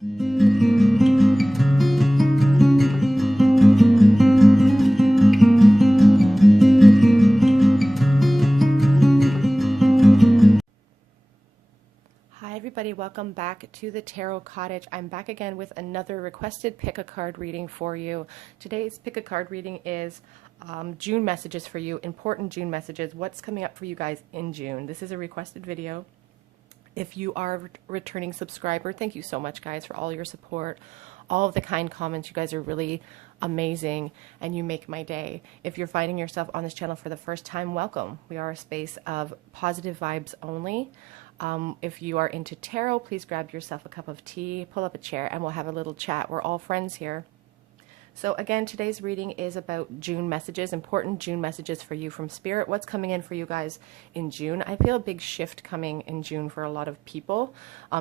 Hi everybody, welcome back to the Tarot Cottage. I'm back again with another requested pick a card reading for you. Today's pick a card reading is June messages for you, important June messages. What's coming up for you guys in June? This is a requested video. If you are a returning subscriber, thank you so much guys for all your support, all of the kind comments. You guys are really amazing and you make my day. If you're finding yourself on this channel for the first time, welcome. We are a space of positive vibes only. If you are into tarot, please grab yourself a cup of tea, pull up a chair, and we'll have a little chat. We're all friends here. So again, today's reading is about June messages, important June messages for you from Spirit. What's coming in for you guys in June? I feel a big shift coming in June for a lot of people.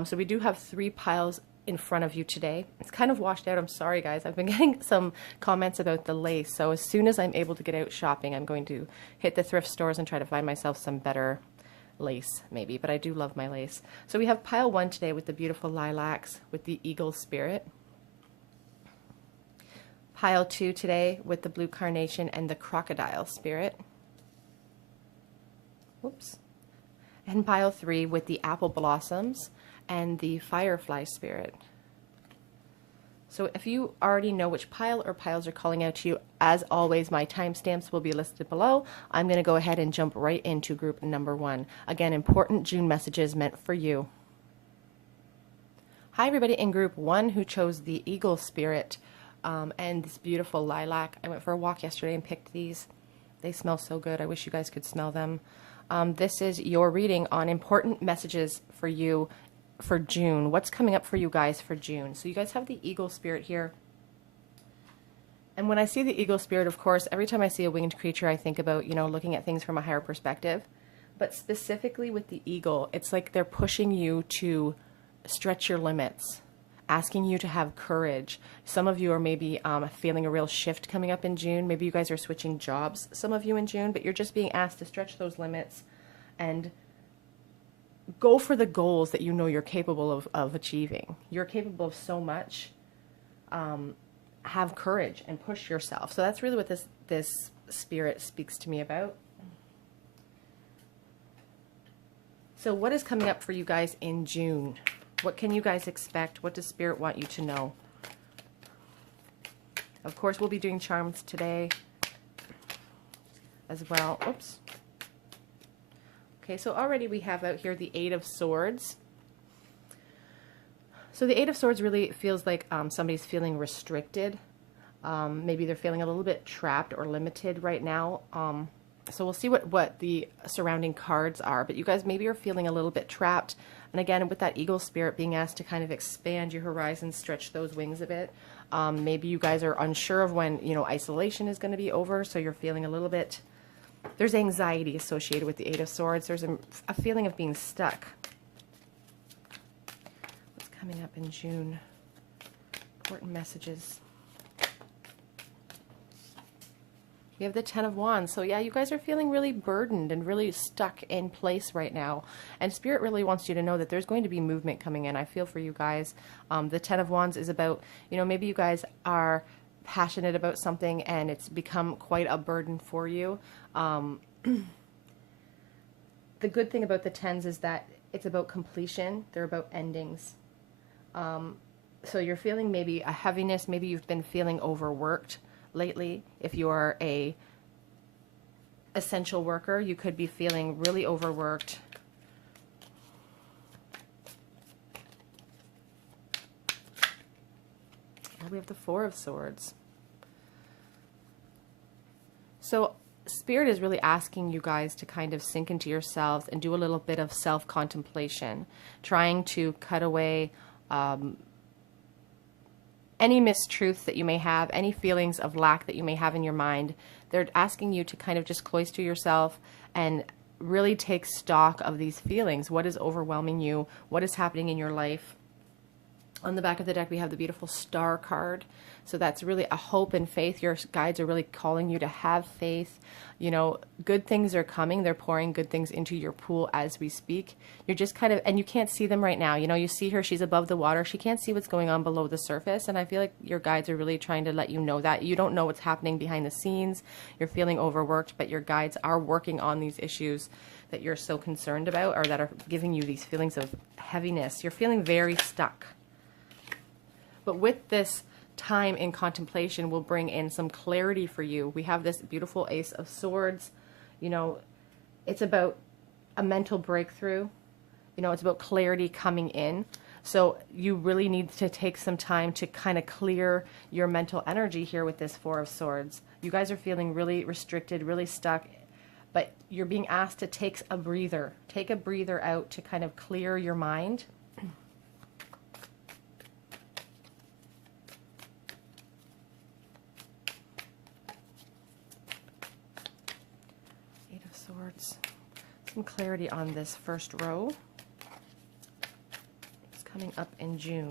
So we do have 3 piles in front of you today. It's kind of washed out. I'm sorry guys. I've been getting some comments about the lace. So as soon as I'm able to get out shopping, I'm going to hit the thrift stores and try to find myself some better lace maybe, but I do love my lace. So we have pile 1 today with the beautiful lilacs with the eagle spirit. Pile 2 today with the blue carnation and the crocodile spirit. Whoops. And pile 3 with the apple blossoms and the firefly spirit. So if you already know which pile or piles are calling out to you, as always, my timestamps will be listed below. I'm going to go ahead and jump right into group number 1. Again, important June messages meant for you. Hi, everybody in group 1 who chose the eagle spirit and this beautiful lilac. I went for a walk yesterday and picked these. They smell so good. I wish you guys could smell them. This is your reading on important messages for you for June. What's coming up for you guys for June? So you guys have the eagle spirit here. And when I see the eagle spirit, of course, every time I see a winged creature, I think about, you know, looking at things from a higher perspective. But specifically with the eagle, it's like they're pushing you to stretch your limits, asking you to have courage. Some of you are maybe feeling a real shift coming up in June. Maybe you guys are switching jobs, some of you in June, but you're just being asked to stretch those limits and go for the goals that you know you're capable of achieving. You're capable of so much. Have courage and push yourself. So that's really what this spirit speaks to me about. So what is coming up for you guys in June? What can you guys expect? What does Spirit want you to know? Of course, we'll be doing charms today as well. Oops. Okay, so already we have out here the 8 of Swords. So the 8 of Swords really feels like somebody's feeling restricted. Maybe they're feeling a little bit trapped or limited right now. So we'll see what the surrounding cards are. But you guys maybe are feeling a little bit trapped. And again, with that eagle spirit being asked to kind of expand your horizons, stretch those wings a bit. Maybe you guys are unsure of when, you know, isolation is going to be over. So you're feeling a little bit... There's anxiety associated with the 8 of Swords. There's a feeling of being stuck. What's coming up in June? Important messages. We have the 10 of Wands. So yeah, you guys are feeling really burdened and really stuck in place right now. And Spirit really wants you to know that there's going to be movement coming in. I feel for you guys. The 10 of Wands is about, you know, maybe you guys are passionate about something and it's become quite a burden for you. The good thing about the 10s is that it's about completion. They're about endings. So you're feeling maybe a heaviness. Maybe you've been feeling overworked lately. If you are a essential worker, you could be feeling really overworked. We have the 4 of Swords. So Spirit is really asking you guys to kind of sink into yourselves and do a little bit of self-contemplation, trying to cut away any mistruths that you may have, any feelings of lack that you may have in your mind. They're asking you to kind of just cloister yourself and really take stock of these feelings. What is overwhelming you? What is happening in your life? On the back of the deck, we have the beautiful Star card. So that's really a hope and faith. Your guides are really calling you to have faith. You know, good things are coming. They're pouring good things into your pool as we speak. You're just kind of, and you can't see them right now. You know, you see her, she's above the water. She can't see what's going on below the surface. And I feel like your guides are really trying to let you know that. You don't know what's happening behind the scenes. You're feeling overworked, but your guides are working on these issues that you're so concerned about, or that are giving you these feelings of heaviness. You're feeling very stuck. But with this time in contemplation will bring in some clarity for you. We have this beautiful Ace of Swords. You know, it's about a mental breakthrough. You know, it's about clarity coming in. So you really need to take some time to kind of clear your mental energy here with this Four of Swords. You guys are feeling really restricted, really stuck, but you're being asked to take a breather. Take a breather out to kind of clear your mind. Some clarity on this first row. It's coming up in June.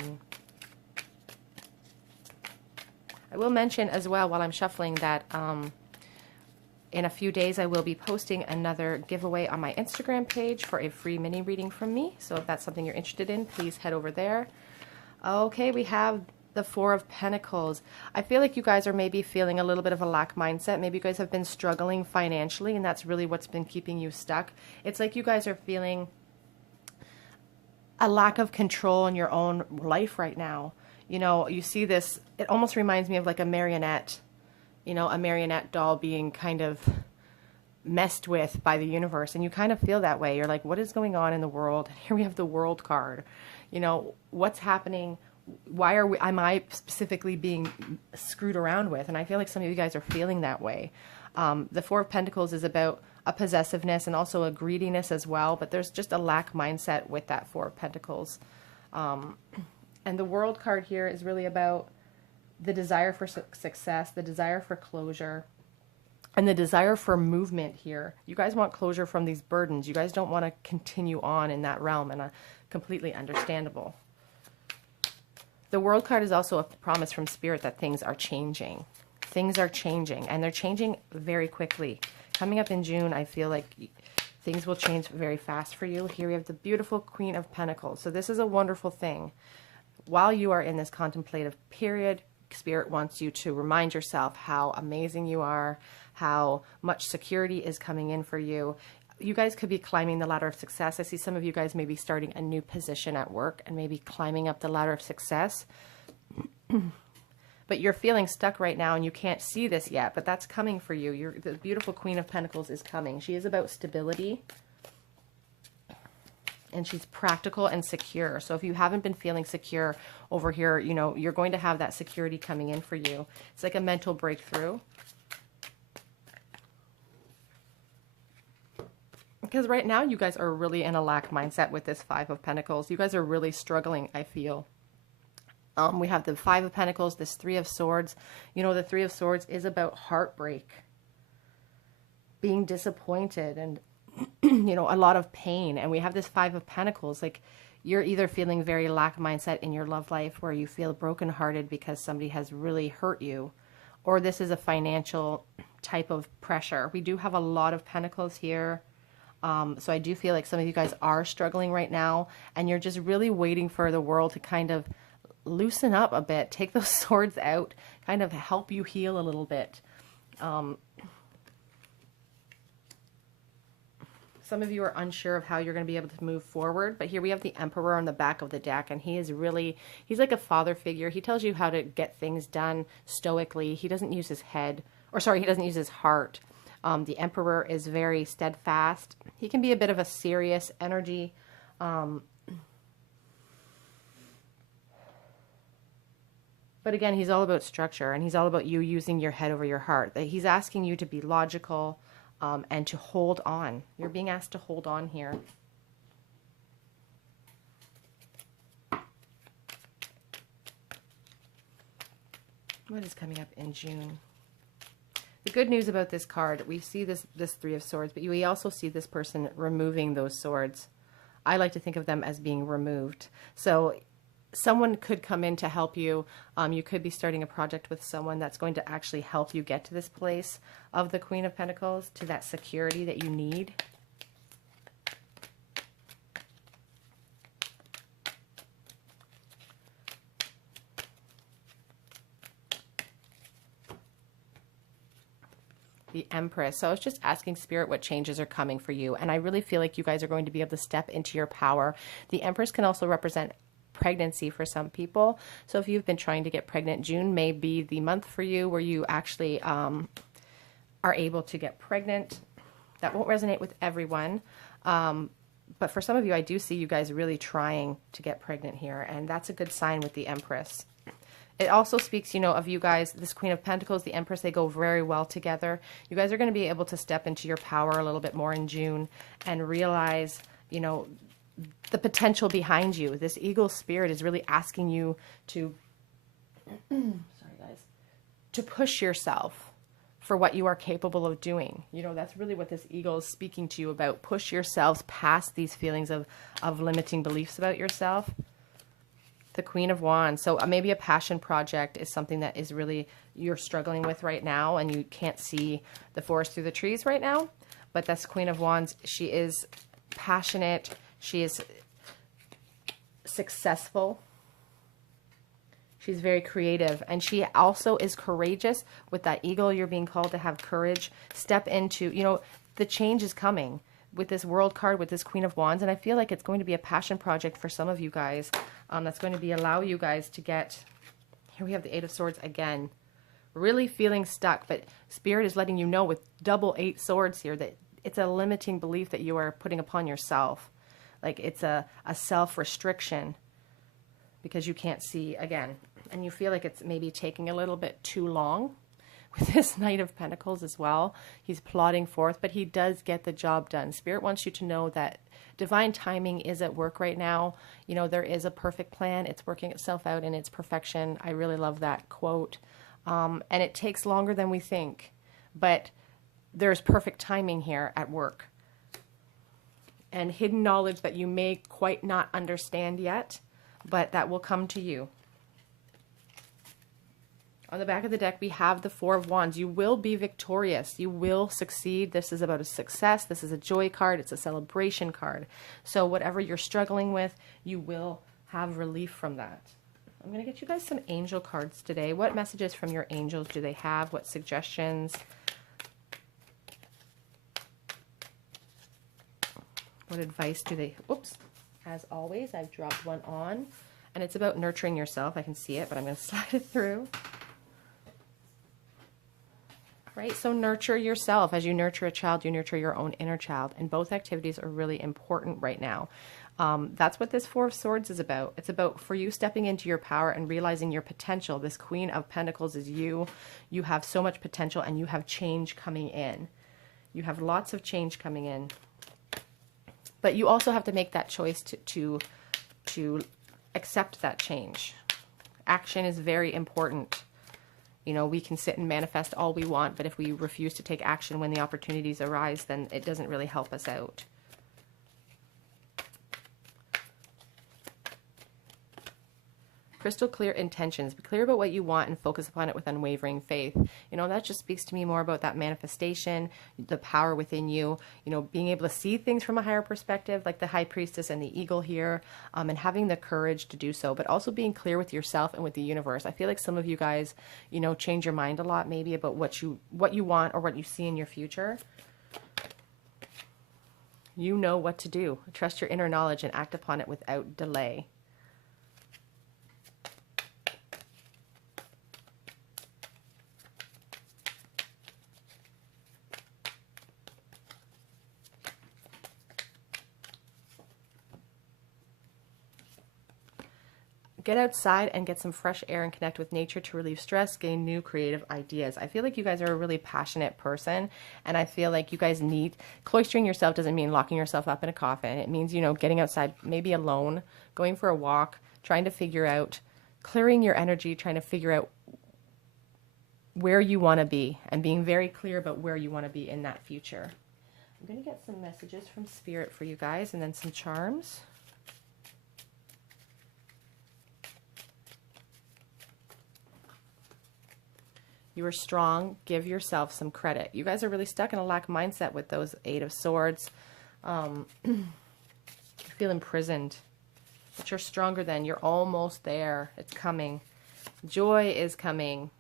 I will mention as well while I'm shuffling that in a few days I will be posting another giveaway on my Instagram page for a free mini reading from me. So if that's something you're interested in, please head over there. Okay, we have the Four of Pentacles. I feel like you guys are maybe feeling a little bit of a lack mindset. Maybe you guys have been struggling financially, and that's really what's been keeping you stuck. It's like you guys are feeling a lack of control in your own life right now. You know, you see this, it almost reminds me of like a marionette, you know, a marionette doll being kind of messed with by the universe. And you kind of feel that way. You're like, what is going on in the world? And here we have the World card. You know, what's happening? Why am I specifically being screwed around with? And I feel like some of you guys are feeling that way. The Four of Pentacles is about a possessiveness and also a greediness as well, but there's just a lack mindset with that Four of Pentacles. And the World card here is really about the desire for success, the desire for closure, and the desire for movement here. You guys want closure from these burdens. You guys don't want to continue on in that realm, and completely understandable. The World card is also a promise from Spirit that things are changing. Things are changing, and they're changing very quickly. Coming up in June, I feel like things will change very fast for you. Here we have the beautiful Queen of Pentacles. So this is a wonderful thing. While you are in this contemplative period, Spirit wants you to remind yourself how amazing you are, how much security is coming in for you. You guys could be climbing the ladder of success. I see some of you guys may be starting a new position at work and maybe climbing up the ladder of success. But you're feeling stuck right now and you can't see this yet, but that's coming for you. The beautiful Queen of Pentacles is coming. She is about stability, and she's practical and secure. So if you haven't been feeling secure over here, you know, you're going to have that security coming in for you. It's like a mental breakthrough. Because right now you guys are really in a lack mindset with this Five of Pentacles. You guys are really struggling, I feel. We have the Five of Pentacles, this Three of Swords. You know, the Three of Swords is about heartbreak, being disappointed, and, you know, a lot of pain. And we have this Five of Pentacles. Like, you're either feeling very lack mindset in your love life where you feel brokenhearted because somebody has really hurt you, or this is a financial type of pressure. We do have a lot of Pentacles here. So I do feel like some of you guys are struggling right now, and you're just really waiting for the world to kind of loosen up a bit, take those swords out, kind of help you heal a little bit. Some of you are unsure of how you're going to be able to move forward, but here we have the Emperor on the back of the deck, and he's like a father figure. He tells you how to get things done stoically. He doesn't use his head, or sorry, he doesn't use his heart. The Emperor is very steadfast. He can be a bit of a serious energy. But again, he's all about structure, and he's all about you using your head over your heart. He's asking you to be logical and to hold on. You're being asked to hold on here. What is coming up in June? The good news about this card, we see this Three of Swords, but we also see this person removing those swords. I like to think of them as being removed. So someone could come in to help you. You could be starting a project with someone that's going to actually help you get to this place of the Queen of Pentacles, to that security that you need. The Empress. So I was just asking Spirit what changes are coming for you. And I really feel like you guys are going to be able to step into your power. The Empress can also represent pregnancy for some people. So if you've been trying to get pregnant, June may be the month for you where you actually are able to get pregnant. That won't resonate with everyone. But for some of you, I do see you guys really trying to get pregnant here. And that's a good sign with the Empress. It also speaks, you know, of you guys, this Queen of Pentacles, the Empress, they go very well together. You guys are going to be able to step into your power a little bit more in June and realize, you know, the potential behind you. This eagle spirit is really asking you to, sorry guys, to push yourself for what you are capable of doing. You know, that's really what this eagle is speaking to you about. Push yourselves past these feelings of limiting beliefs about yourself. The Queen of Wands. So maybe a passion project is something that is really you're struggling with right now and you can't see the forest through the trees right now. But that's Queen of Wands. She is passionate. She is successful. She's very creative. And she also is courageous. With that eagle, you're being called to have courage. Step into, you know, the change is coming. With this World card, with this Queen of Wands, and I feel like it's going to be a passion project for some of you guys. That's going to be allow you guys to get, here we have the Eight of Swords again, really feeling stuck, but Spirit is letting you know with double 8 swords here that it's a limiting belief that you are putting upon yourself. Like it's a self-restriction because you can't see again, and you feel like it's maybe taking a little bit too long. With this Knight of Pentacles as well, he's plodding forth, but he does get the job done. Spirit wants you to know that divine timing is at work right now. You know, there is a perfect plan. It's working itself out in its perfection. I really love that quote. And it takes longer than we think, but there's perfect timing here at work. And hidden knowledge that you may quite not understand yet, but that will come to you. On the back of the deck, we have the Four of Wands. You will be victorious. You will succeed. This is about a success. This is a joy card. It's a celebration card. So whatever you're struggling with, you will have relief from that. I'm going to get you guys some angel cards today. What messages from your angels do they have? What suggestions? What advice do they... Oops. As always, I've dropped one on. And it's about nurturing yourself. I can see it, but I'm going to slide it through. Right? So nurture yourself. As you nurture a child, you nurture your own inner child. And both activities are really important right now. That's what this Four of Swords is about. It's about for you stepping into your power and realizing your potential. This Queen of Pentacles is you. You have so much potential and you have change coming in. You have lots of change coming in. But you also have to make that choice to accept that change. Action is very important. You know, we can sit and manifest all we want, but if we refuse to take action when the opportunities arise, then it doesn't really help us out. Crystal clear intentions. Be clear about what you want and focus upon it with unwavering faith. You know, that just speaks to me more about that manifestation, the power within you, you know, being able to see things from a higher perspective, like the High Priestess and the Eagle here, and having the courage to do so, but also being clear with yourself and with the universe. I feel like some of you guys, you know, change your mind a lot maybe about what you want or what you see in your future. You know what to do. Trust your inner knowledge and act upon it without delay. Get outside and get some fresh air and connect with nature to relieve stress, gain new creative ideas. I feel like you guys are a really passionate person, and I feel like you guys need, cloistering yourself doesn't mean locking yourself up in a coffin. It means, you know, getting outside, maybe alone, going for a walk, trying to figure out, clearing your energy, trying to figure out where you want to be and being very clear about where you want to be in that future. I'm going to get some messages from Spirit for you guys and then some charms. You are strong. Give yourself some credit. You guys are really stuck in a lack mindset with those Eight of Swords. You feel imprisoned, but you're stronger than. You're almost there. It's coming. Joy is coming.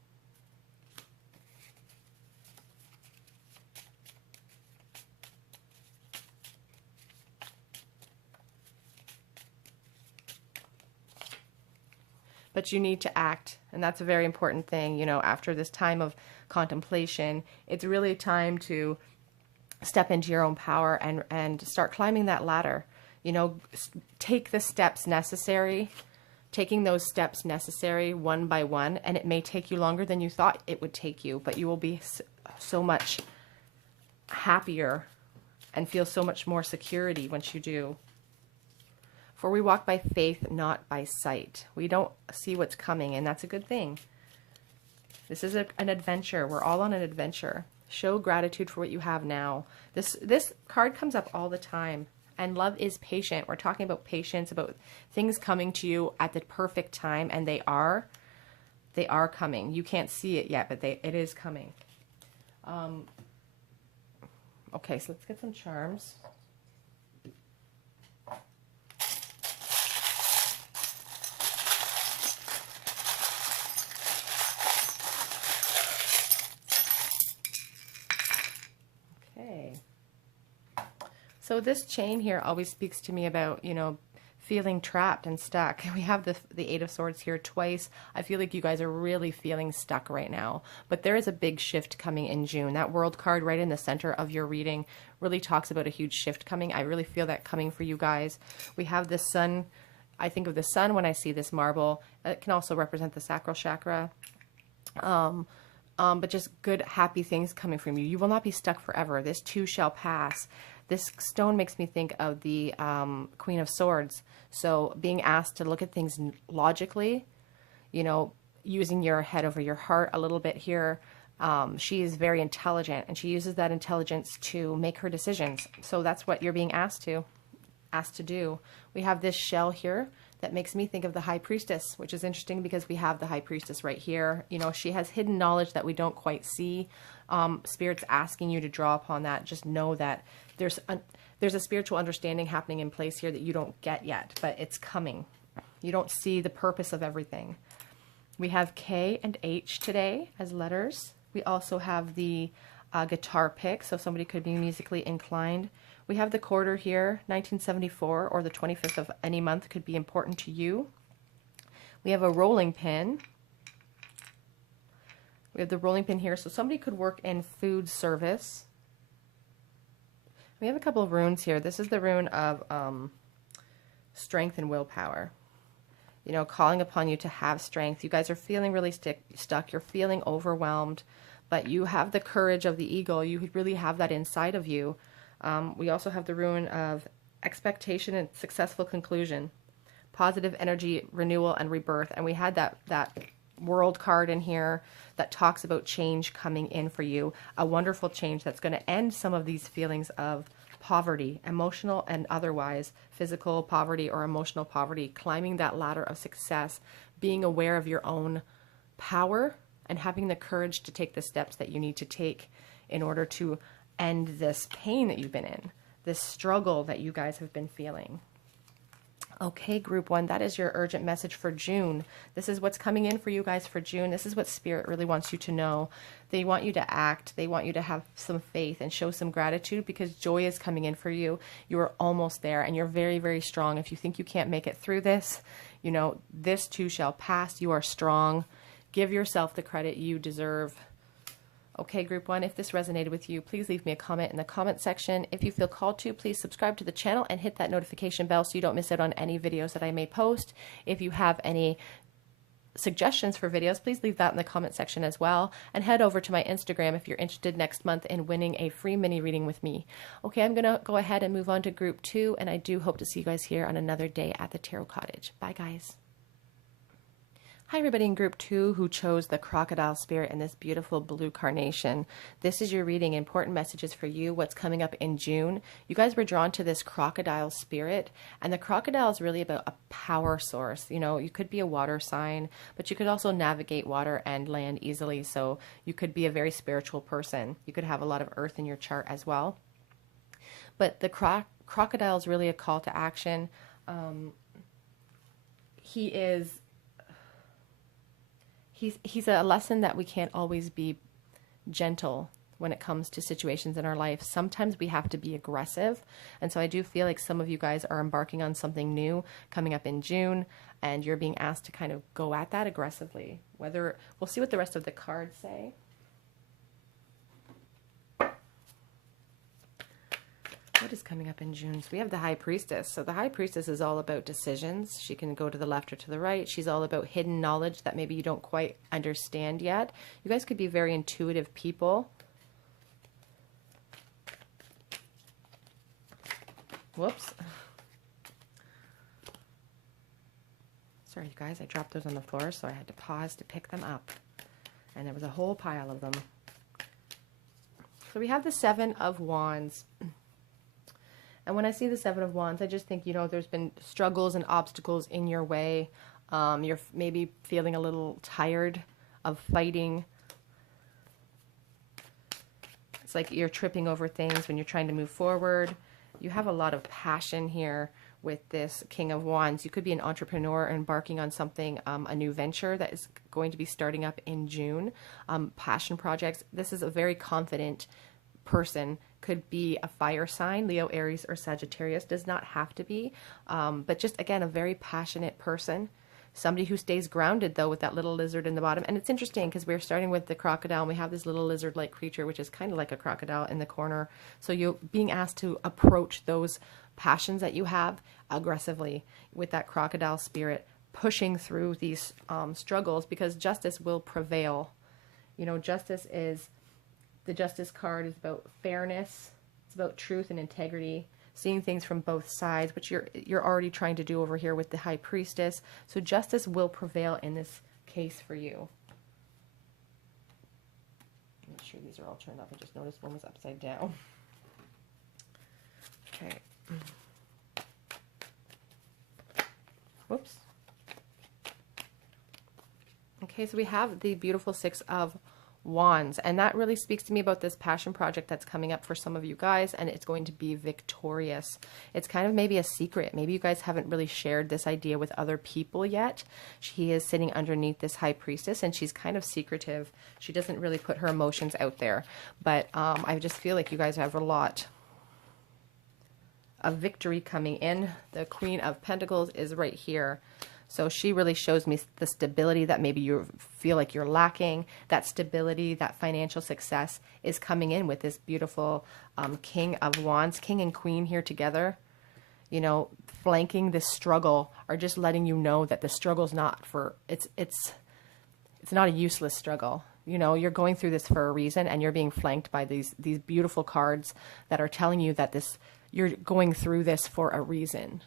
But you need to act, and that's a very important thing. You know, after this time of contemplation, it's really time to step into your own power and start climbing that ladder. You know, take the steps necessary, taking those steps necessary one by one, and it may take you longer than you thought it would take you, but you will be so much happier and feel so much more security once you do. For we walk by faith, not by sight. We don't see what's coming, and that's a good thing. This is an adventure. We're all on an adventure. Show gratitude for what you have now. This card comes up all the time. And love is patient. We're talking about patience, about things coming to you at the perfect time, and they are coming. You can't see it yet, but it is coming. Okay, so let's get some charms. So this chain here always speaks to me about, you know, feeling trapped and stuck. We have the Eight of Swords here twice. I feel like you guys are really feeling stuck right now. But there is a big shift coming in June. That World card right in the center of your reading really talks about a huge shift coming. I really feel that coming for you guys. We have the sun. I think of the sun when I see this marble. It can also represent the sacral chakra. But just good, happy things coming from you. You will not be stuck forever. This too shall pass. This stone makes me think of the Queen of Swords. So being asked to look at things logically, you know, using your head over your heart a little bit here. She is very intelligent, and she uses that intelligence to make her decisions. So that's what you're being asked to do. We have this shell here that makes me think of the High Priestess, which is interesting because we have the High Priestess right here. You know, she has hidden knowledge that we don't quite see. Spirit's asking you to draw upon that. Just know that there's a spiritual understanding happening in place here that you don't get yet, but it's coming. You don't see the purpose of everything. We have K and H today as letters. We also have the guitar pick, so somebody could be musically inclined. We have the quarter here, 1974, or the 25th of any month could be important to you. We have a rolling pin. We have the rolling pin here, so somebody could work in food service. We have a couple of runes here. This is the rune of strength and willpower. You know, calling upon you to have strength. You guys are feeling really stuck. You're feeling overwhelmed, but you have the courage of the eagle. You really have that inside of you. We also have the rune of expectation and successful conclusion, positive energy, renewal, and rebirth. And we had that world card in here that talks about change coming in for you, a wonderful change that's going to end some of these feelings of poverty, emotional and otherwise, physical poverty or emotional poverty, climbing that ladder of success, being aware of your own power, and having the courage to take the steps that you need to take in order to end this pain that you've been in, this struggle that you guys have been feeling. Okay, group one, that is your urgent message for June. This is what's coming in for you guys for June. This is what Spirit really wants you to know. They want you to act. They want you to have some faith and show some gratitude because joy is coming in for you. You are almost there, and you're very, very strong. If you think you can't make it through this, you know, this too shall pass. You are strong. Give yourself the credit you deserve. Okay, group one, if this resonated with you, please leave me a comment in the comment section. If you feel called to, please subscribe to the channel and hit that notification bell so you don't miss out on any videos that I may post. If you have any suggestions for videos, please leave that in the comment section as well. And head over to my Instagram if you're interested next month in winning a free mini reading with me. Okay, I'm going to go ahead and move on to group two, and I do hope to see you guys here on another day at the Tarot Cottage. Bye, guys. Hi everybody in group 2 who chose the crocodile spirit and this beautiful blue carnation. This is your reading, important messages for you, what's coming up in June. You guys were drawn to this crocodile spirit, and the crocodile is really about a power source. You know, you could be a water sign, but you could also navigate water and land easily. So you could be a very spiritual person. You could have a lot of earth in your chart as well. But the crocodile is really a call to action. He's a lesson that we can't always be gentle when it comes to situations in our life. Sometimes we have to be aggressive. And so I do feel like some of you guys are embarking on something new coming up in June, and you're being asked to kind of go at that aggressively. We'll see what the rest of the cards say. What is coming up in June? So we have the High Priestess. So the High Priestess is all about decisions. She can go to the left or to the right. She's all about hidden knowledge that maybe you don't quite understand yet. You guys could be very intuitive people. Whoops. Sorry, you guys, I dropped those on the floor, so I had to pause to pick them up. And there was a whole pile of them. So we have the Seven of Wands. And when I see the Seven of Wands, I just think, you know, there's been struggles and obstacles in your way. You're maybe feeling a little tired of fighting. It's like you're tripping over things when you're trying to move forward. You have a lot of passion here with this King of Wands. You could be an entrepreneur embarking on something, a new venture that is going to be starting up in June. Passion projects. This is a very confident person. Could be a fire sign, Leo, Aries, or Sagittarius. Does not have to be, but just again, a very passionate person. Somebody who stays grounded though, with that little lizard in the bottom. And it's interesting because we're starting with the crocodile and we have this little lizard-like creature, which is kind of like a crocodile in the corner. So you're being asked to approach those passions that you have aggressively with that crocodile spirit, pushing through these struggles, because justice will prevail. You know, the Justice card is about fairness. It's about truth and integrity, seeing things from both sides, which you're already trying to do over here with the High Priestess. So justice will prevail in this case for you. Make sure these are all turned up. I just noticed one was upside down. Okay. Whoops. Okay, so we have the beautiful Six of Wands, and that really speaks to me about this passion project that's coming up for some of you guys, and it's going to be victorious. It's kind of maybe a secret. Maybe you guys haven't really shared this idea with other people yet. She is sitting underneath this High Priestess, and she's kind of secretive. She doesn't really put her emotions out there, but I just feel like you guys have a lot of victory coming in. The Queen of Pentacles is right here. So she really shows me the stability that maybe you feel like you're lacking. That stability, that financial success is coming in with this beautiful King of Wands, King and Queen here together. You know, flanking this struggle, or just letting you know that the struggle's not for, it's not a useless struggle. You know, you're going through this for a reason, and you're being flanked by these beautiful cards that are telling you that you're going through this for a reason.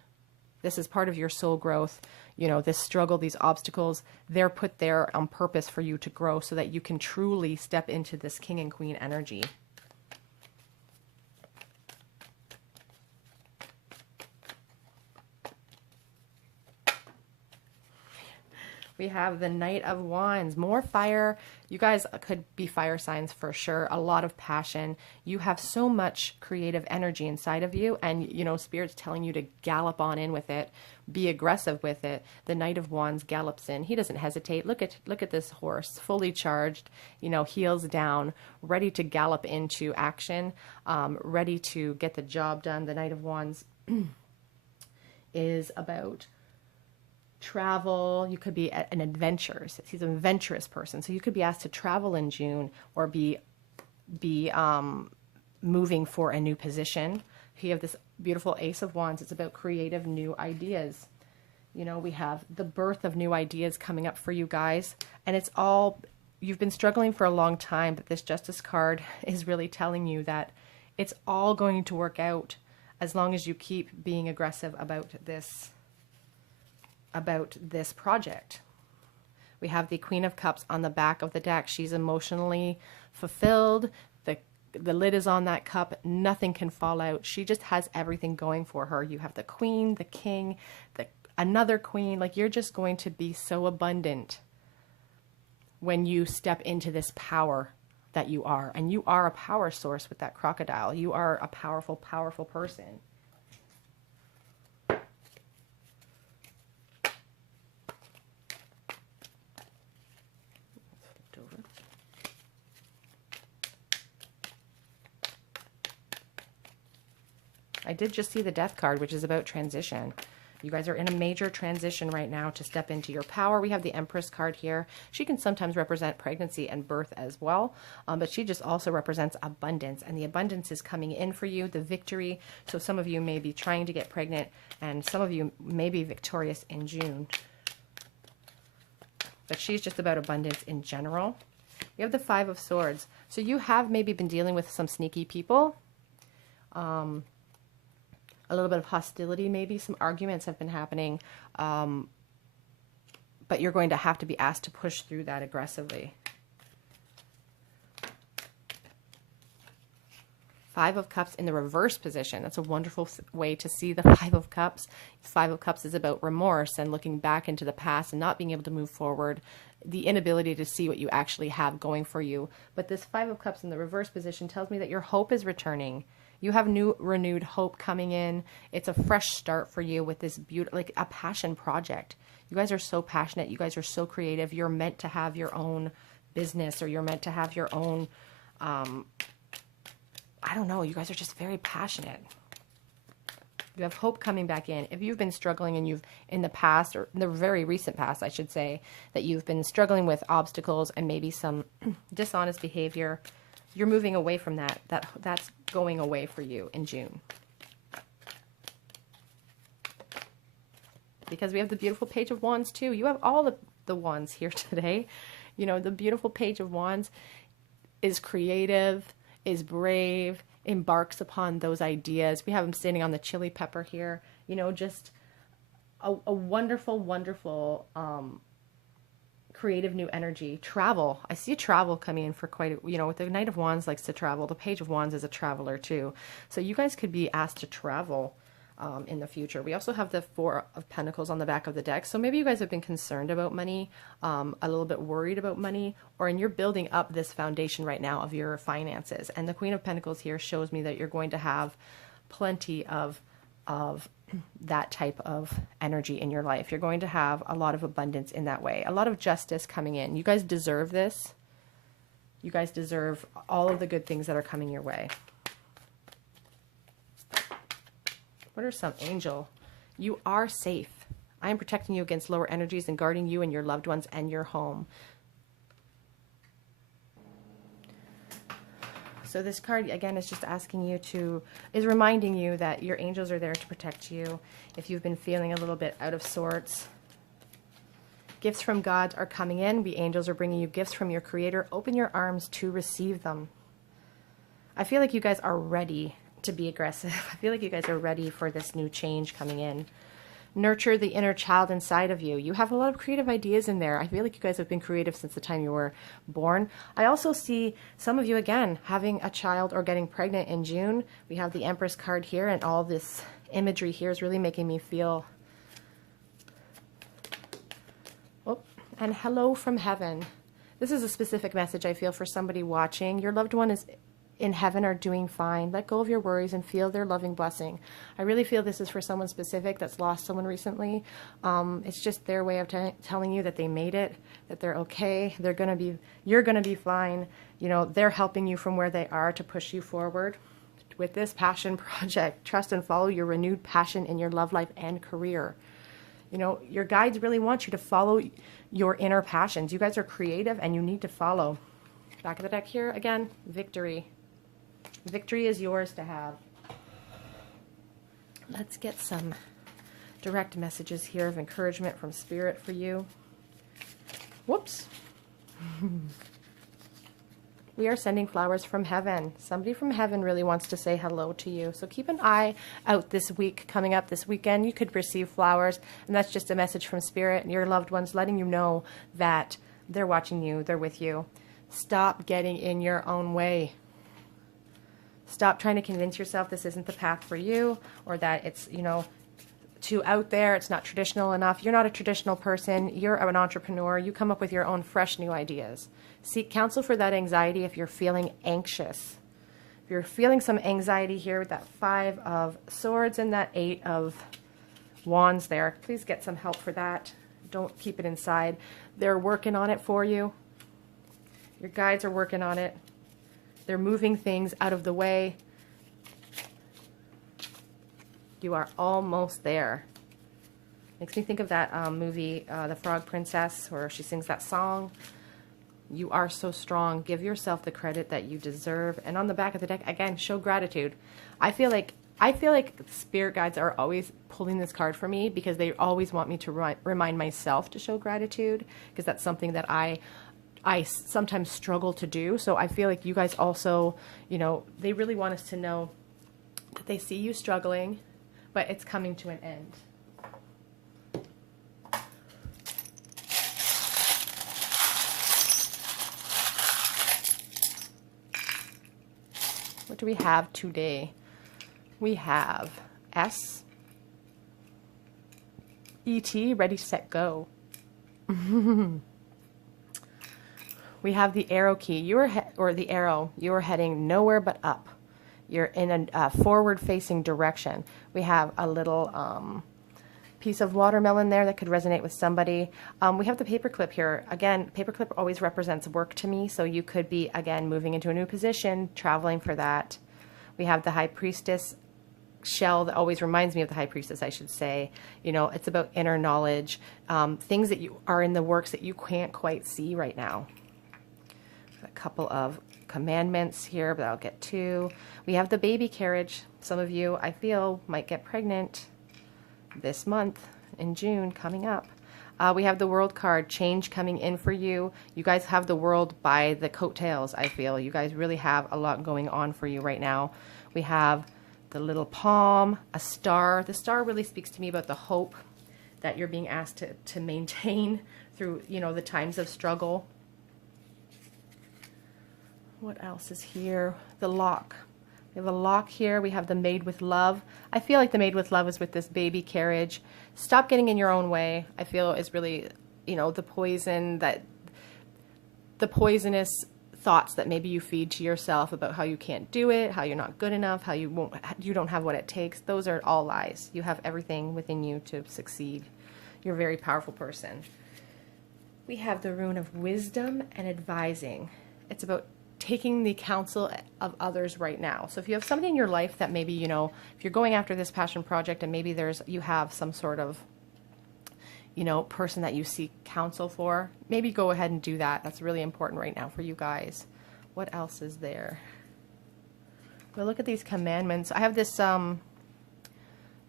This is part of your soul growth. You know, this struggle, these obstacles, they're put there on purpose for you to grow so that you can truly step into this King and Queen energy. We have the Knight of Wands, more fire. You guys could be fire signs for sure. A lot of passion. You have so much creative energy inside of you, and you know, Spirit's telling you to gallop on in with it. Be aggressive with it. The Knight of Wands gallops in. He doesn't hesitate. Look at this horse, fully charged, you know, heels down, ready to gallop into action, ready to get the job done. The Knight of Wands is about travel. You could be an adventurer. He's an adventurous person. So you could be asked to travel in June, or be moving for a new position. You have this beautiful Ace of Wands. It's about creative new ideas. You know, we have the birth of new ideas coming up for you guys. And it's all, you've been struggling for a long time, but this Justice card is really telling you that it's all going to work out as long as you keep being aggressive about this project. We have the Queen of Cups on the back of the deck. She's emotionally fulfilled. The lid is on that cup. Nothing can fall out. She just has everything going for her. You have the Queen, the King, another Queen. Like, you're just going to be so abundant when you step into this power that you are. And you are a power source with that crocodile. You are a powerful, powerful person. I did just see the Death card, which is about transition. You guys are in a major transition right now to step into your power. We have the Empress card here. She can sometimes represent pregnancy and birth as well, but she just also represents abundance, and the abundance is coming in for you, the victory. So some of you may be trying to get pregnant, and some of you may be victorious in June. But she's just about abundance in general. You have the Five of Swords. So you have maybe been dealing with some sneaky people. A little bit of hostility, maybe some arguments have been happening, but you're going to have to be asked to push through that aggressively. Five of Cups in the reverse position. That's a wonderful way to see the Five of Cups. Five of Cups is about remorse and looking back into the past and not being able to move forward, the inability to see what you actually have going for you. But this Five of Cups in the reverse position tells me that your hope is returning. You have renewed hope coming in. It's a fresh start for you with this beautiful, like a passion project. You guys are so passionate. You guys are so creative. You're meant to have your own business, or you're meant to have your own, I don't know. You guys are just very passionate. You have hope coming back in. If you've been struggling and you've in the past, or in the very recent past, I should say, that you've been struggling with obstacles and maybe some dishonest behavior, you're moving away from that. That's going away for you in June. Because we have the beautiful Page of Wands too. You have all the wands here today. You know, the beautiful Page of Wands is creative, is brave, embarks upon those ideas. We have him standing on the chili pepper here. You know, just a wonderful, wonderful creative new energy. Travel. I see travel coming in for quite a, you know, with the Knight of Wands likes to travel. The Page of Wands is a traveler too. So you guys could be asked to travel in the future. We also have the Four of Pentacles on the back of the deck. So maybe you guys have been concerned about money, a little bit worried about money, and you're building up this foundation right now of your finances. And the Queen of Pentacles here shows me that you're going to have plenty of that type of energy in your life. You're going to have a lot of abundance in that way. A lot of justice coming in. You guys deserve this. You guys deserve all of the good things that are coming your way. What are some angel? You are safe. I am protecting you against lower energies and guarding you and your loved ones and your home. So this card, again, is just asking you is reminding you that your angels are there to protect you. If you've been feeling a little bit out of sorts, gifts from God are coming in. The angels are bringing you gifts from your Creator. Open your arms to receive them. I feel like you guys are ready to be aggressive. I feel like you guys are ready for this new change coming in. Nurture the inner child inside of you. You have a lot of creative ideas in there. I feel like you guys have been creative since the time you were born. I also see some of you, again, having a child or getting pregnant in June. We have the Empress card here, and all this imagery here is really making me feel... Oh, and hello from heaven. This is a specific message I feel for somebody watching. Your loved one is in heaven are doing fine. Let go of your worries and feel their loving blessing. I really feel this is for someone specific that's lost someone recently. It's just their way of telling you that they made it, that they're okay. You're going to be fine. You know, they're helping you from where they are to push you forward with this passion project. Trust and follow your renewed passion in your love life and career. You know, your guides really want you to follow your inner passions. You guys are creative and you need to follow. Back of the deck here, again, victory. Victory is yours to have. Let's get some direct messages here of encouragement from Spirit for you. Whoops. We are sending flowers from heaven. Somebody from heaven really wants to say hello to you. So keep an eye out this week, coming up this weekend. You could receive flowers, and that's just a message from Spirit and your loved ones letting you know that they're watching you, they're with you. Stop getting in your own way. Stop trying to convince yourself this isn't the path for you, or that it's, you know, too out there, it's not traditional enough. You're not a traditional person. You're an entrepreneur. You come up with your own fresh new ideas. Seek counsel for that anxiety if you're feeling anxious. If you're feeling some anxiety here with that 5 of Swords and that 8 of Wands there, please get some help for that. Don't keep it inside. They're working on it for you. Your guides are working on it. They're moving things out of the way. You are almost there. Makes me think of that movie, The Frog Princess, where she sings that song. You are so strong. Give yourself the credit that you deserve. And on the back of the deck, again, show gratitude. I feel like spirit guides are always pulling this card for me because they always want me to remind myself to show gratitude, because that's something that I sometimes struggle to do. So I feel like you guys also, you know, they really want us to know that they see you struggling, but it's coming to an end. What do we have today? We have S, E-T, ready, set, go. We have the arrow key. Or the arrow. You are heading nowhere but up. You're in a forward-facing direction. We have a little piece of watermelon there that could resonate with somebody. We have the paperclip here. Again, paperclip always represents work to me, so you could be, again, moving into a new position, traveling for that. We have the High Priestess shell that always reminds me of the High Priestess, I should say. You know, it's about inner knowledge, things that you are in the works that you can't quite see right now. A couple of commandments here, but I'll get to. We have the baby carriage. Some of you, I feel, might get pregnant this month in June coming up. We have the World card, change coming in for you. You guys have the world by the coattails, I feel. You guys really have a lot going on for you right now. We have the little palm, a star. The star really speaks to me about the hope that you're being asked to maintain through, you know, the times of struggle. What else is here? The lock. We have a lock here. We have the Maid with Love. I feel like the Maid with Love is with this baby carriage. Stop getting in your own way. I feel is really, you know, the poisonous thoughts that maybe you feed to yourself about how you can't do it, how you're not good enough, how you don't have what it takes. Those are all lies. You have everything within you to succeed. You're a very powerful person. We have the Rune of Wisdom and Advising. It's about taking the counsel of others right now. So if you have somebody in your life that maybe, you know, if you're going after this passion project and maybe you have some sort of, you know, person that you seek counsel for, maybe go ahead and do that. That's really important right now for you guys. What else is there? Well, look at these commandments. I have this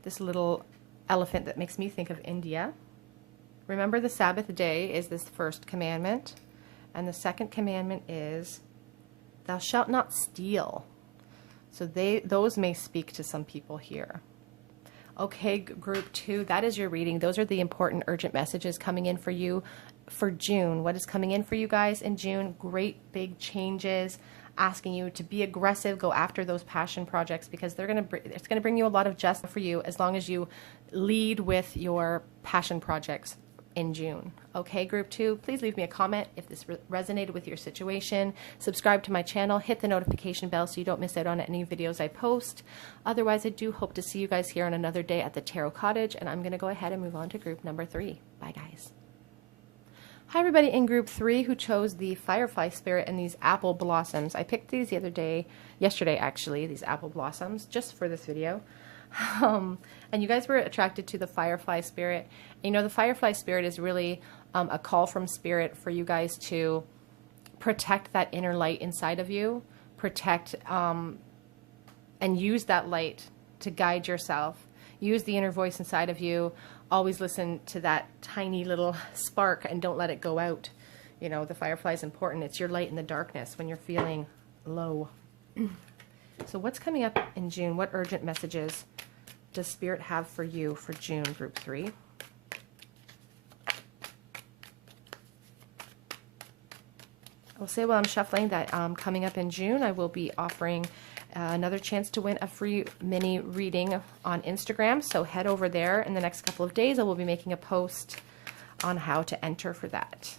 this little elephant that makes me think of India. Remember, the Sabbath day is this first commandment, and the second commandment is thou shalt not steal. So those may speak to some people here. Okay, group 2, that is your reading. Those are the important urgent messages coming in for you for June. What is coming in for you guys in June? Great big changes, asking you to be aggressive, go after those passion projects, because it's going to bring you a lot of justice for you as long as you lead with your passion projects in June. Okay, group 2, please leave me a comment if this resonated with your situation. Subscribe to my channel, hit the notification bell so you don't miss out on any videos I post. Otherwise, I do hope to see you guys here on another day at the Tarot Cottage, and I'm going to go ahead and move on to group number 3. Bye, guys. Hi, everybody in group 3 who chose the Firefly Spirit and these apple blossoms. I picked these yesterday actually, these apple blossoms, just for this video. And you guys were attracted to the Firefly Spirit. You know, the Firefly Spirit is really a call from Spirit for you guys to protect that inner light inside of you, protect and use that light to guide yourself. Use the inner voice inside of you. Always listen to that tiny little spark and don't let it go out. You know, the firefly is important. It's your light in the darkness when you're feeling low. So what's coming up in June? What urgent messages does Spirit have for you for June, Group 3? I'll say while I'm shuffling that coming up in June, I will be offering another chance to win a free mini reading on Instagram. So head over there in the next couple of days. I will be making a post on how to enter for that.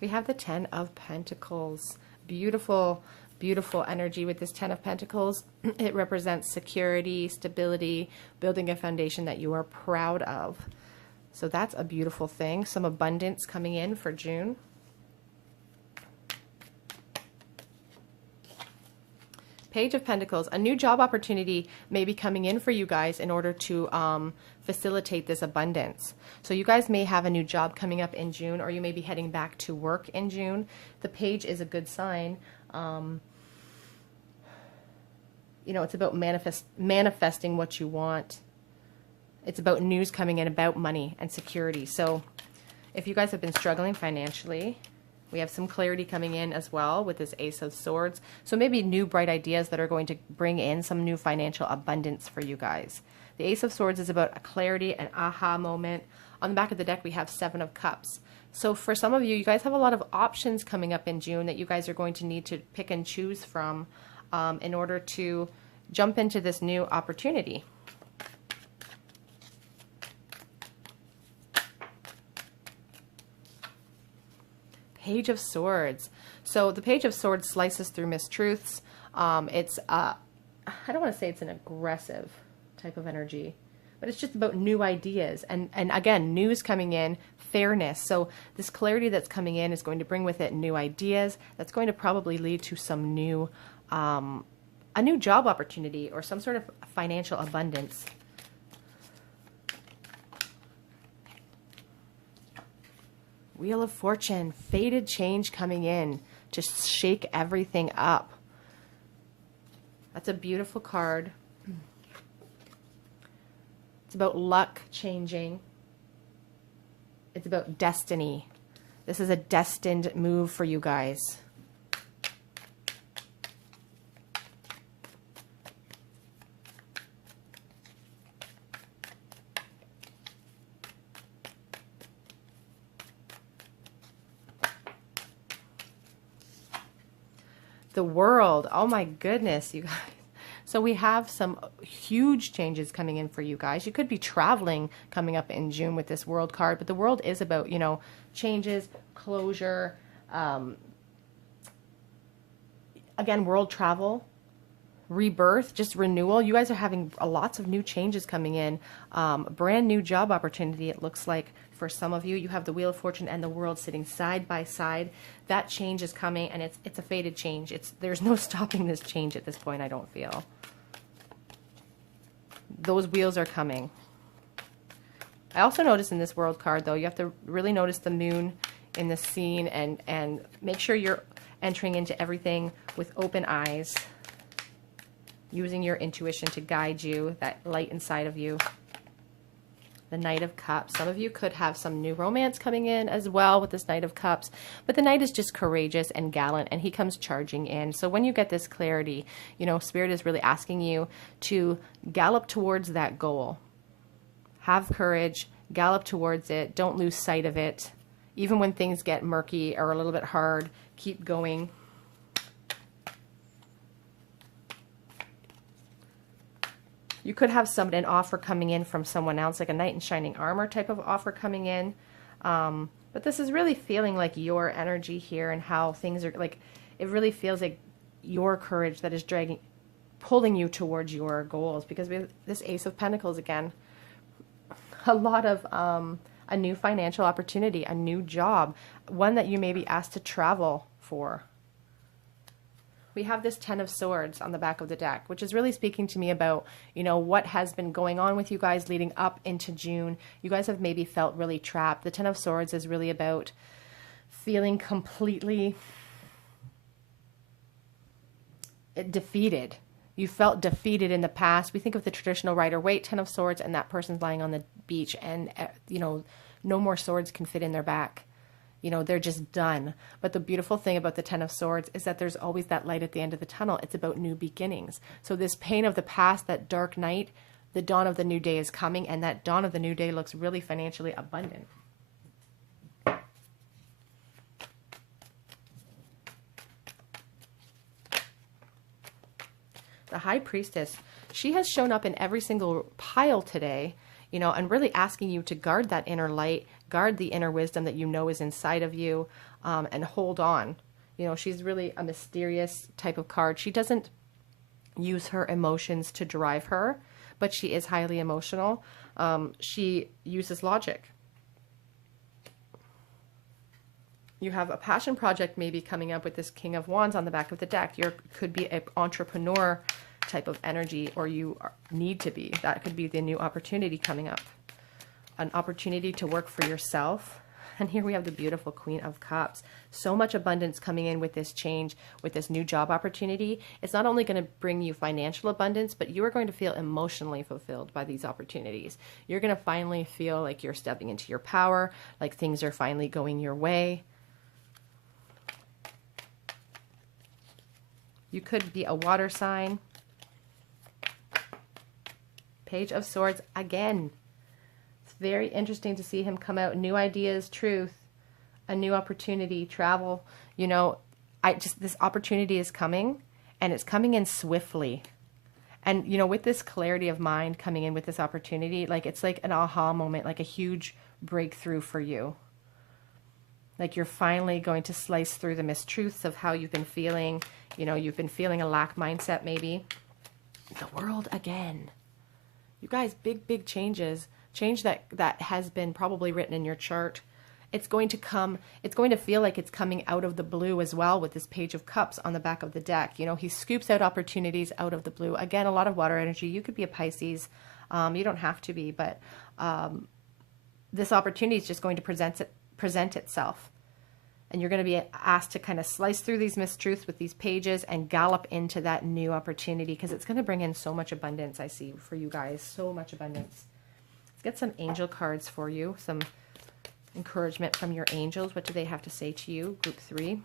We have the 10 of Pentacles. Beautiful, beautiful energy with this 10 of Pentacles. It represents security, stability, building a foundation that you are proud of. So that's a beautiful thing. Some abundance coming in for June. Page of Pentacles. A new job opportunity may be coming in for you guys in order to facilitate this abundance. So you guys may have a new job coming up in June, or you may be heading back to work in June. The page is a good sign. You know, it's about manifesting what you want. It's about news coming in about money and security. So if you guys have been struggling financially, we have some clarity coming in as well with this Ace of Swords. So maybe new bright ideas that are going to bring in some new financial abundance for you guys. The Ace of Swords is about a clarity, an aha moment. On the back of the deck, we have 7 of Cups. So for some of you, you guys have a lot of options coming up in June that you guys are going to need to pick and choose from in order to jump into this new opportunity. Page of Swords. So the Page of Swords slices through mistruths. It's, I don't want to say it's an aggressive type of energy, but it's just about new ideas. And again, news coming in, fairness. So this clarity that's coming in is going to bring with it new ideas. That's going to probably lead to some new, a new job opportunity or some sort of financial abundance. Wheel of Fortune, fated change coming in to shake everything up. That's a beautiful card. It's about luck changing. It's about destiny. This is a destined move for you guys. The World. Oh my goodness, you guys. So we have some huge changes coming in for you guys. You could be traveling coming up in June with this World card, but the World is about, you know, changes, closure, again, world travel, rebirth, just renewal. You guys are having lots of new changes coming in. Brand new job opportunity, it looks like. For some of you, you have the Wheel of Fortune and the World sitting side by side. That change is coming, and it's a fated change. There's no stopping this change at this point, I don't feel. Those wheels are coming. I also noticed in this World card, though, you have to really notice the moon in the scene and make sure you're entering into everything with open eyes, using your intuition to guide you, that light inside of you. The Knight of Cups. Some of you could have some new romance coming in as well with this Knight of Cups, but the Knight is just courageous and gallant, and he comes charging in. So when you get this clarity, you know, Spirit is really asking you to gallop towards that goal. Have courage, gallop towards it, don't lose sight of it. Even when things get murky or a little bit hard, keep going. You could have an offer coming in from someone else, like a knight in shining armor type of offer coming in. But this is really feeling like your energy here and how things are, like, it really feels like your courage that is pulling you towards your goals. Because we have this Ace of Pentacles again. A lot of a new financial opportunity, a new job, one that you may be asked to travel for. We have this 10 of Swords on the back of the deck, which is really speaking to me about, you know, what has been going on with you guys leading up into June. You guys have maybe felt really trapped. The 10 of Swords is really about feeling completely defeated. You felt defeated in the past. We think of the traditional Rider-Waite 10 of Swords, and that person's lying on the beach, and, you know, no more swords can fit in their back. You know, they're just done. But the beautiful thing about the 10 of Swords is that there's always that light at the end of the tunnel. It's about new beginnings. So this pain of the past, that dark night, the dawn of the new day is coming, and that dawn of the new day looks really financially abundant. The High Priestess, she has shown up in every single pile today, you know, and really asking you to guard that inner light, guard the inner wisdom that you know is inside of you, and hold on. You know, she's really a mysterious type of card. She doesn't use her emotions to drive her, but she is highly emotional. She uses logic. You have a passion project maybe coming up with this King of Wands on the back of the deck. You could be an entrepreneur type of energy, or you need to be. That could be the new opportunity coming up. An opportunity to work for yourself. And here we have the beautiful Queen of Cups. So much abundance coming in with this change, with this new job opportunity. It's not only going to bring you financial abundance, but you are going to feel emotionally fulfilled by these opportunities. You're going to finally feel like you're stepping into your power, like things are finally going your way. You could be a water sign. Page of Swords again. It's very interesting to see him come out. New ideas, truth, a new opportunity, travel. You know, this opportunity is coming, and it's coming in swiftly. And, you know, with this clarity of mind coming in with this opportunity, like it's like an aha moment, like a huge breakthrough for you. Like you're finally going to slice through the mistruths of how you've been feeling. You know, you've been feeling a lack mindset maybe. The World again. You guys, big changes. Change that has been probably written in your chart. It's going to come, it's going to feel like it's coming out of the blue as well with this Page of Cups on the back of the deck. You know, he scoops out opportunities out of the blue. Again, a lot of water energy. You could be a Pisces. You don't have to be, but this opportunity is just going to present itself. And you're going to be asked to kind of slice through these mistruths with these pages and gallop into that new opportunity, because it's going to bring in so much abundance, I see, for you guys. So much abundance. Let's get some angel cards for you. Some encouragement from your angels. What do they have to say to you? Group 3.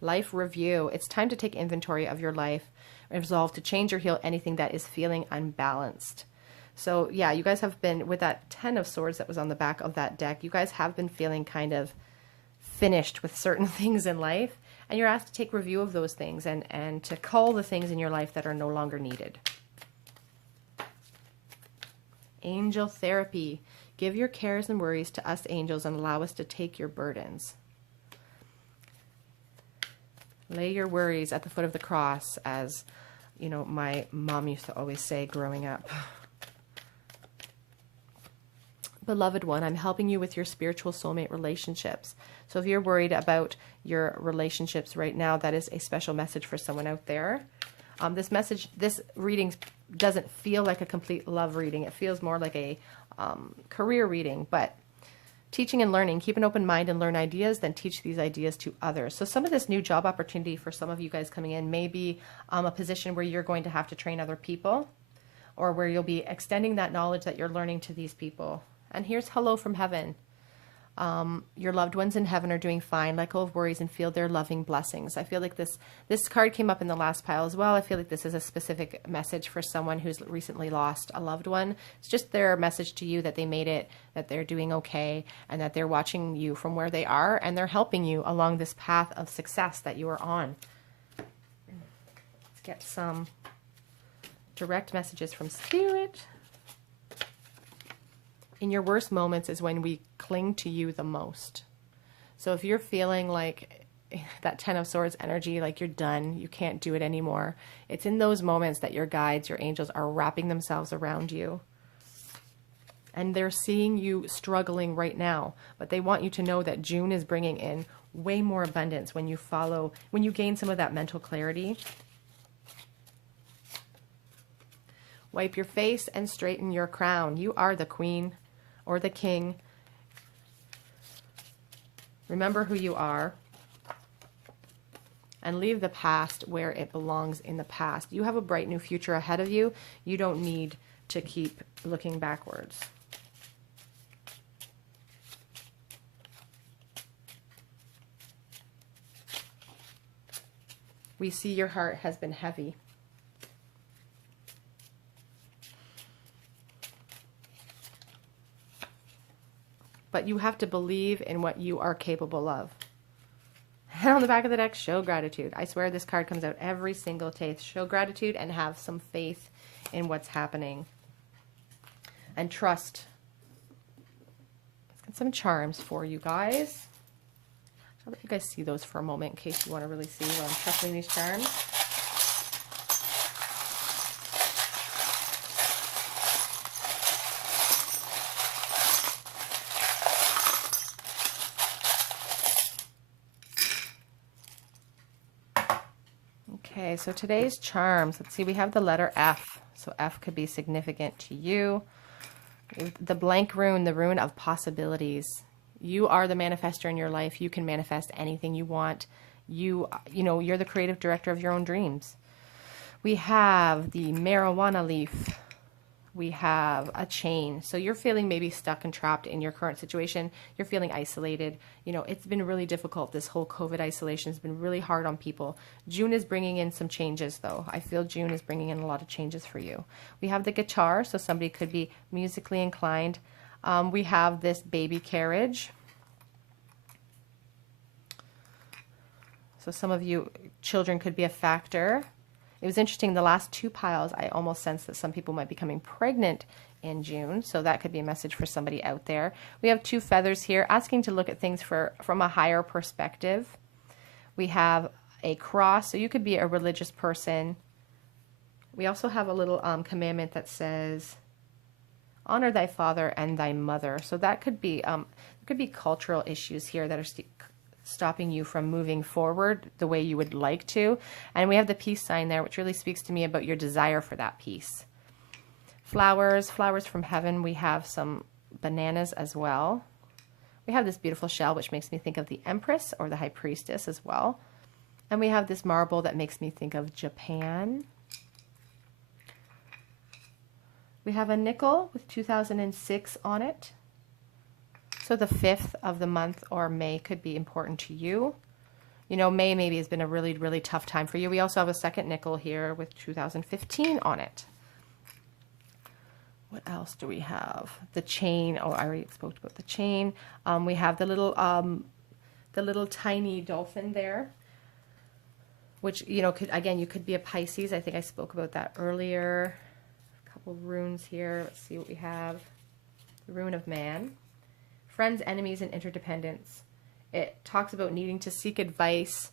Life review. It's time to take inventory of your life. Resolve to change or heal anything that is feeling unbalanced. So yeah, you guys have been, with that 10 of Swords that was on the back of that deck, you guys have been feeling kind of finished with certain things in life, and you're asked to take review of those things and to cull the things in your life that are no longer needed. Angel therapy. Give your cares and worries to us angels and allow us to take your burdens. Lay your worries at the foot of the cross, as, you know, my mom used to always say growing up. Beloved one, I'm helping you with your spiritual soulmate relationships. So if you're worried about your relationships right now, that is a special message for someone out there. This reading doesn't feel like a complete love reading. It feels more like a career reading, but teaching and learning, keep an open mind and learn ideas, then teach these ideas to others. So some of this new job opportunity for some of you guys coming in may be a position where you're going to have to train other people, or where you'll be extending that knowledge that you're learning to these people. And here's hello from heaven. Your loved ones in heaven are doing fine. Let go of worries and feel their loving blessings. I feel like this card came up in the last pile as well. I feel like this is a specific message for someone who's recently lost a loved one. It's just their message to you that they made it, that they're doing okay, and that they're watching you from where they are, and they're helping you along this path of success that you are on. Let's get some direct messages from Spirit. In your worst moments is when we cling to you the most. So if you're feeling like that 10 of Swords energy, like you're done, you can't do it anymore, it's in those moments that your guides, your angels, are wrapping themselves around you. And they're seeing you struggling right now, but they want you to know that June is bringing in way more abundance when you gain some of that mental clarity. Wipe your face and straighten your crown. You are the queen or the king. Remember who you are. and leave the past where it belongs in the past. You have a bright new future ahead of you. You don't need to keep looking backwards. We see your heart has been heavy. But you have to believe in what you are capable of. And on the back of the deck, show gratitude. I swear this card comes out every single day. Show gratitude and have some faith in what's happening. And trust. Let's get some charms for you guys. I'll let you guys see those for a moment in case you want to really see what I'm shuffling these charms. Okay, so today's charms, let's see, we have the letter F. So F could be significant to you. The blank rune, the rune of possibilities. You are the manifester in your life. You can manifest anything you want. You know, you're the creative director of your own dreams. We have the marijuana leaf. We have a chain. So you're feeling maybe stuck and trapped in your current situation. You're feeling isolated. You know, it's been really difficult. This whole COVID isolation has been really hard on people. June is bringing in some changes, though. I feel June is bringing in a lot of changes for you. We have the guitar, so somebody could be musically inclined. We have this baby carriage. So some of you, children could be a factor. It was interesting, the last two piles, I almost sense that some people might be becoming pregnant in June, so that could be a message for somebody out there. We have two feathers here, asking to look at things from a higher perspective. We have a cross, so you could be a religious person. We also have a little commandment that says, honor thy father and thy mother. So that could be cultural issues here that are stopping you from moving forward the way you would like to. And we have the peace sign there, which really speaks to me about your desire for that peace. Flowers from heaven. We have some bananas as well. We have this beautiful shell, which makes me think of the Empress or the High Priestess as well. And we have this marble that makes me think of Japan. We have a nickel with 2006 on it. So the 5th of the month or May could be important to you. You know, May maybe has been a really, really tough time for you. We also have a second nickel here with 2015 on it. What else do we have? The chain. Oh, I already spoke about the chain. We have the little tiny dolphin there, which, you know, could, again, you could be a Pisces. I think I spoke about that earlier. A couple runes here. Let's see what we have. The rune of man. Friends, enemies, and interdependence. It talks about needing to seek advice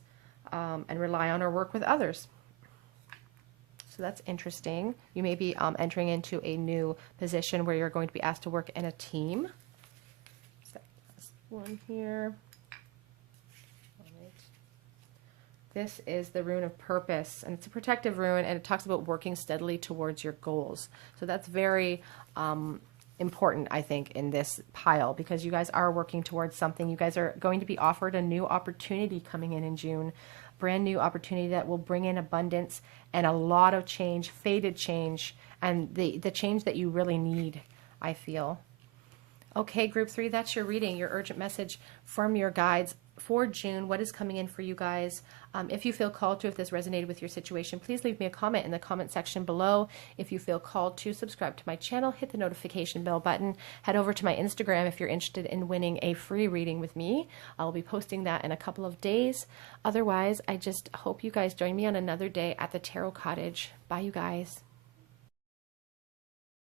and rely on or work with others. So that's interesting. You may be entering into a new position where you're going to be asked to work in a team. Last one here. All right. This is the rune of purpose, and it's a protective rune, and it talks about working steadily towards your goals. So that's very important, I think, in this pile, because you guys are working towards something. You guys are going to be offered a new opportunity coming in June, brand new opportunity that will bring in abundance and a lot of change, faded change, and the change that you really need, I feel. Okay, group 3, that's your reading, your urgent message from your guides for June. What is coming in for you guys? If you feel called to, if this resonated with your situation, please leave me a comment in the comment section below. If you feel called to, subscribe to my channel, hit the notification bell button, head over to my Instagram if you're interested in winning a free reading with me. I'll be posting that in a couple of days. Otherwise, I just hope you guys join me on another day at the Tarot Cottage. Bye, you guys.